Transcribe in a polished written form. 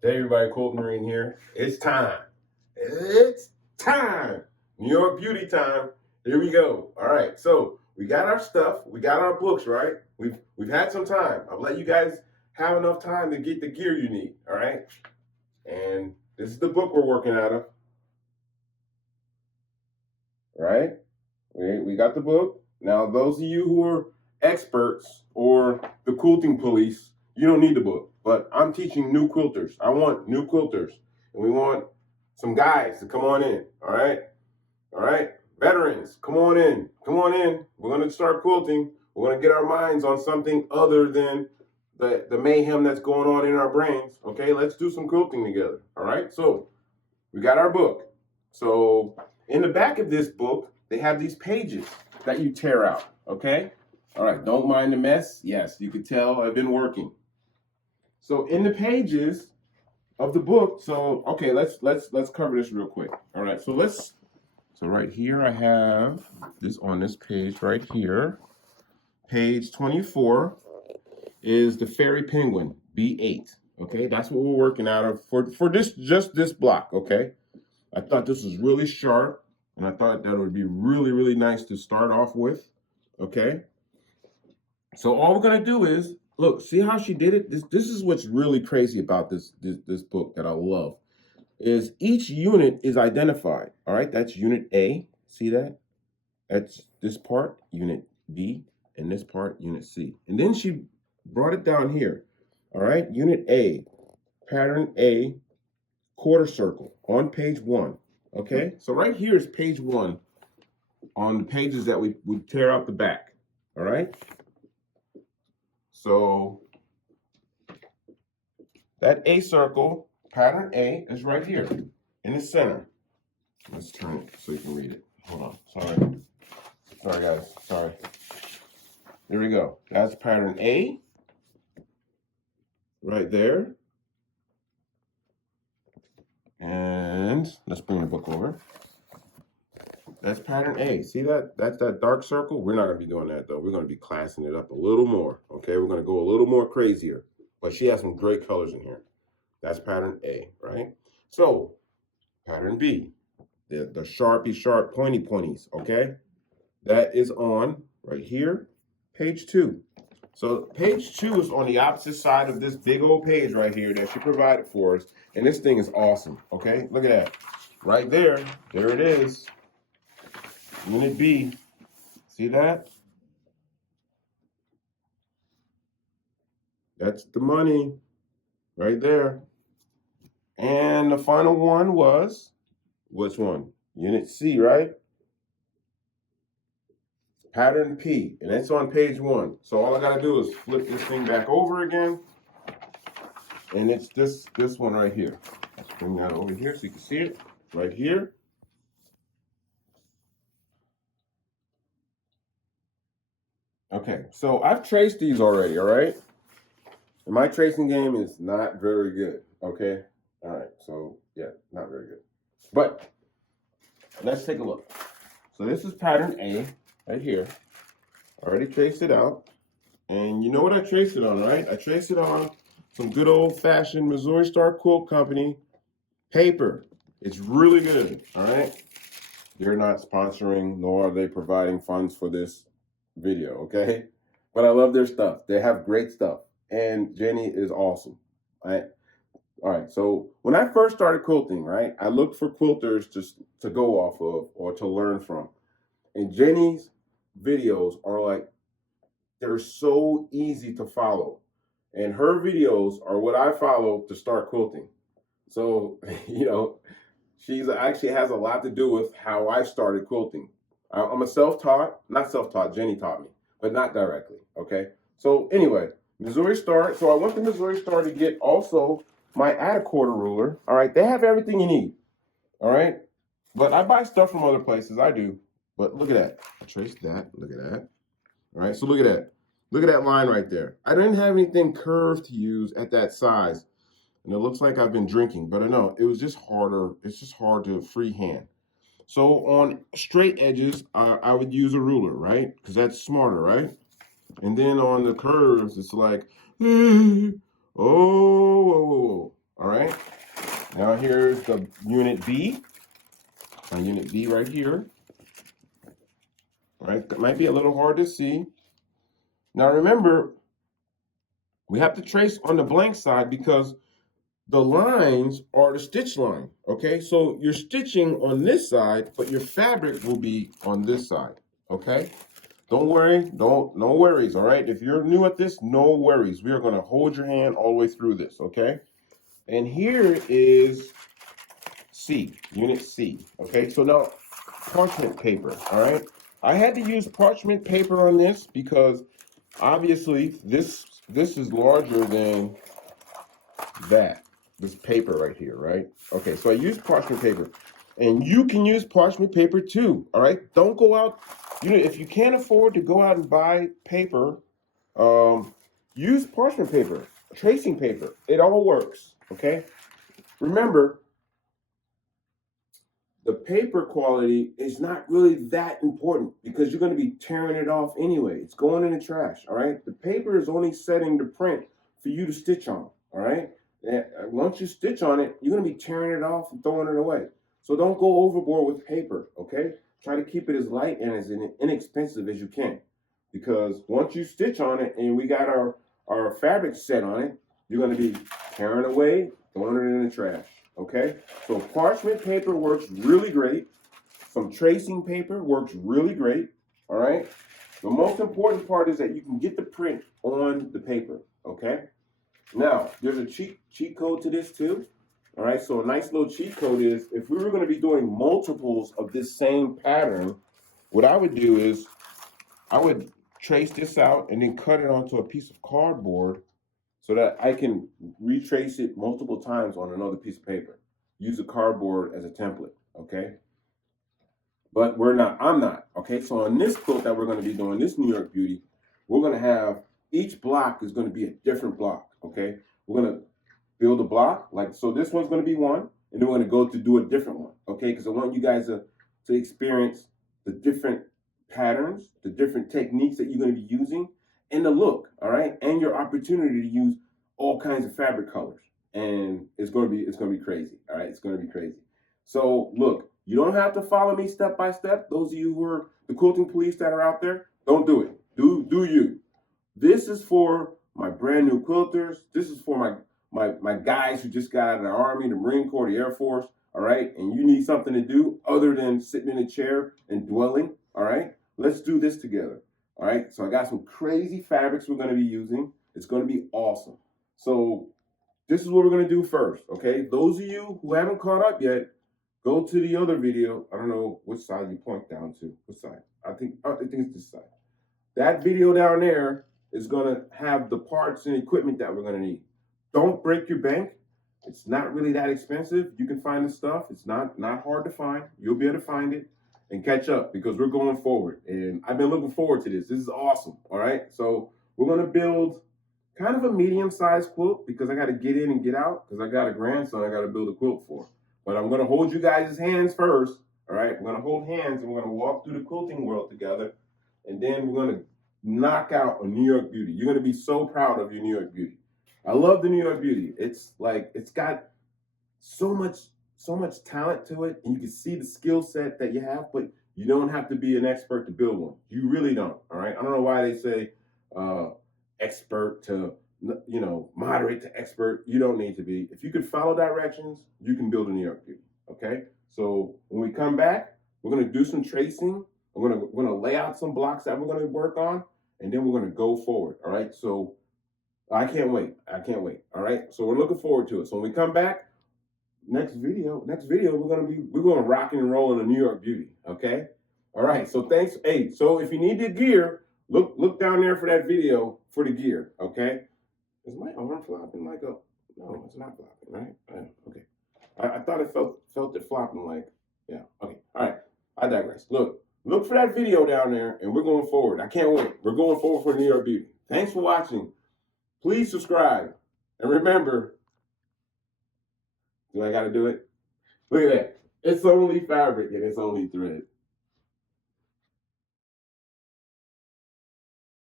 Hey everybody, Quilt Marine here. It's time. It's time. New York beauty time. Here we go. All right, so we got our stuff. We got our books, right? We've had some time. I'll let you guys have enough time to get the gear you need. All right, and this is the book we're working out of. All right, we got the book. Now, those of you who are experts or the quilting police, you don't need the book. But I'm teaching new quilters. I want new quilters. And we want some guys to come on in. All right? All right? Veterans, come on in. Come on in. We're going to start quilting. We're going to get our minds on something other than the mayhem that's going on in our brains. Okay? Let's do some quilting together. All right? So, we got our book. So, in the back of this book, they have these pages that you tear out. Okay? All right, don't mind the mess. Yes, you can tell I've been working. So in the pages of the book, so okay, let's cover this real quick. All right, so right here I have this on this page right here. Page 24 is the Fairy Penguin B8. Okay, that's what we're working out of for this block. Okay, I thought this was really sharp, and I thought that would be really nice to start off with. Okay. So all we're gonna do is look, see how she did it? This is what's really crazy about this book that I love. Is each unit is identified. All right, that's unit A. See that? That's this part, unit B, and this part, unit C. And then she brought it down here. All right, unit A, pattern A, quarter circle on page 1. Okay, so right here is page 1 on the pages that we tear out the back. All right. So that A circle, pattern A, is right here in the center. Let's turn it so you can read it. Hold on. Sorry guys. Sorry. Here we go. That's pattern A right there. And let's bring the book over. That's pattern A. See that? That's that dark circle. We're not going to be doing that, though. We're going to be classing it up a little more. Okay, we're going to go a little more crazier. But she has some great colors in here. That's pattern A, right? So, pattern B, the sharpy sharp pointy pointies, okay? That is on right here, page 2. So page 2 is on the opposite side of this big old page right here that she provided for us. And this thing is awesome, okay? Look at that. Right there it is. Unit B, see that? That's the money right there. And the final one was, which one? Unit C, right? Pattern P, and it's on page 1. So all I gotta do is flip this thing back over again. And it's this one right here. Let's bring that over here so you can see it right here. Okay, so I've traced these already, all right? And my tracing game is not very good, okay? All right, so yeah, not very good. But let's take a look. So this is pattern A right here. I already traced it out. And you know what I traced it on, right? I traced it on some good old-fashioned Missouri Star Quilt Company paper. It's really good, all right? They're not sponsoring, nor are they providing funds for this video, okay? But I love their stuff. They have great stuff. And Jenny is awesome, right? All right, so when I first started quilting, right, I looked for quilters to go off of or to learn from. And Jenny's videos are like, they're so easy to follow. And her videos are what I follow to start quilting. So, you know, she's actually has a lot to do with how I started quilting. I'm a self-taught, not self-taught, Jenny taught me, but not directly, okay? So anyway, Missouri Star, so I went to Missouri Star to get also my add-a-quarter ruler. All right, they have everything you need, all right? But I buy stuff from other places, I do. But look at that, I traced that, look at that. All right, so look at that. Look at that line right there. I didn't have anything curved to use at that size. And it looks like I've been drinking, but I know it was just harder. It's just hard to freehand. So on straight edges, I would use a ruler, right? Because that's smarter, right? And then on the curves, it's like, oh, whoa, whoa, whoa. All right. Now here's the unit B. My unit B right here. All right. That might be a little hard to see. Now remember, we have to trace on the blank side because the lines are the stitch line. Okay. So you're stitching on this side, but your fabric will be on this side. Okay. Don't worry, no worries, all right? If you're new at this, no worries. We are gonna hold your hand all the way through this, okay? And here is C, unit C, okay? So now, parchment paper, all right? I had to use parchment paper on this because obviously this is larger than that, this paper right here, right? Okay, so I used parchment paper. And you can use parchment paper too, all right? Don't go out, if you can't afford to go out and buy paper, use parchment paper, tracing paper. It all works, okay? Remember, the paper quality is not really that important because you're going to be tearing it off anyway. It's going in the trash, all right? The paper is only setting the print for you to stitch on, all right? And once you stitch on it, you're going to be tearing it off and throwing it away. So don't go overboard with paper, okay? Try to keep it as light and as inexpensive as you can. Because once you stitch on it and we got our fabric set on it, you're going to be tearing away, throwing it in the trash, okay? So parchment paper works really great. Some tracing paper works really great, all right? The most important part is that you can get the print on the paper, okay? Now, there's a cheat code to this too. All right, so a nice little cheat code is if we were going to be doing multiples of this same pattern, what I would do is I would trace this out and then cut it onto a piece of cardboard so that I can retrace it multiple times on another piece of paper. Use the cardboard as a template, okay? But I'm not, okay? So on this quilt that we're going to be doing, this New York Beauty, we're going to have, each block is going to be a different block, okay? We're going to build a block, so this one's going to be one, and then we're going to go to do a different one, okay? Because I want you guys to experience the different patterns, the different techniques that you're going to be using, and the look, all right? And your opportunity to use all kinds of fabric colors. And it's going to be crazy, all right? It's going to be crazy. So look, you don't have to follow me step by step. Those of you who are the quilting police that are out there, don't do it. Do you. This is for my brand new quilters. This is for my guys who just got out of the Army, the Marine Corps, the Air Force, all right? And you need something to do other than sitting in a chair and dwelling, all right? Let's do this together, all right? So I got some crazy fabrics we're going to be using. It's going to be awesome. So this is what we're going to do first, okay? Those of you who haven't caught up yet, go to the other video. I don't know which side you point down to. Which side? I think it's this side. That video down there is going to have the parts and equipment that we're going to need. Don't break your bank. It's not really that expensive. You can find the stuff. It's not hard to find. You'll be able to find it and catch up because we're going forward. And I've been looking forward to this. This is awesome. All right. So we're going to build kind of a medium-sized quilt because I got to get in and get out because I got a grandson I got to build a quilt for. But I'm going to hold you guys' hands first. All right. We're going to hold hands and we're going to walk through the quilting world together. And then we're going to knock out a New York Beauty. You're going to be so proud of your New York Beauty. I love the New York Beauty. It's got so much talent to it, and you can see the skill set that you have, but you don't have to be an expert to build one. You really don't, all right? I don't know why they say expert to, moderate to expert. You don't need to be. If you can follow directions, you can build a New York Beauty, okay? So when we come back, we're going to do some tracing. We're going to lay out some blocks that we're going to work on, and then we're going to go forward, all right? So I can't wait. All right. So we're looking forward to it. So when we come back, next video, we're gonna rock and roll in a New York Beauty. Okay. All right. So thanks. Hey, so if you need the gear, look down there for that video for the gear. Okay. Is my arm flopping like a? No, it's not flopping, right? Okay. I thought it felt it flopping like. Yeah. Okay. All right. I digress. Look for that video down there, and we're going forward. I can't wait. We're going forward for New York Beauty. Thanks for watching. Please subscribe. And remember, do I got to do it? Look at that. It's only fabric and it's only thread.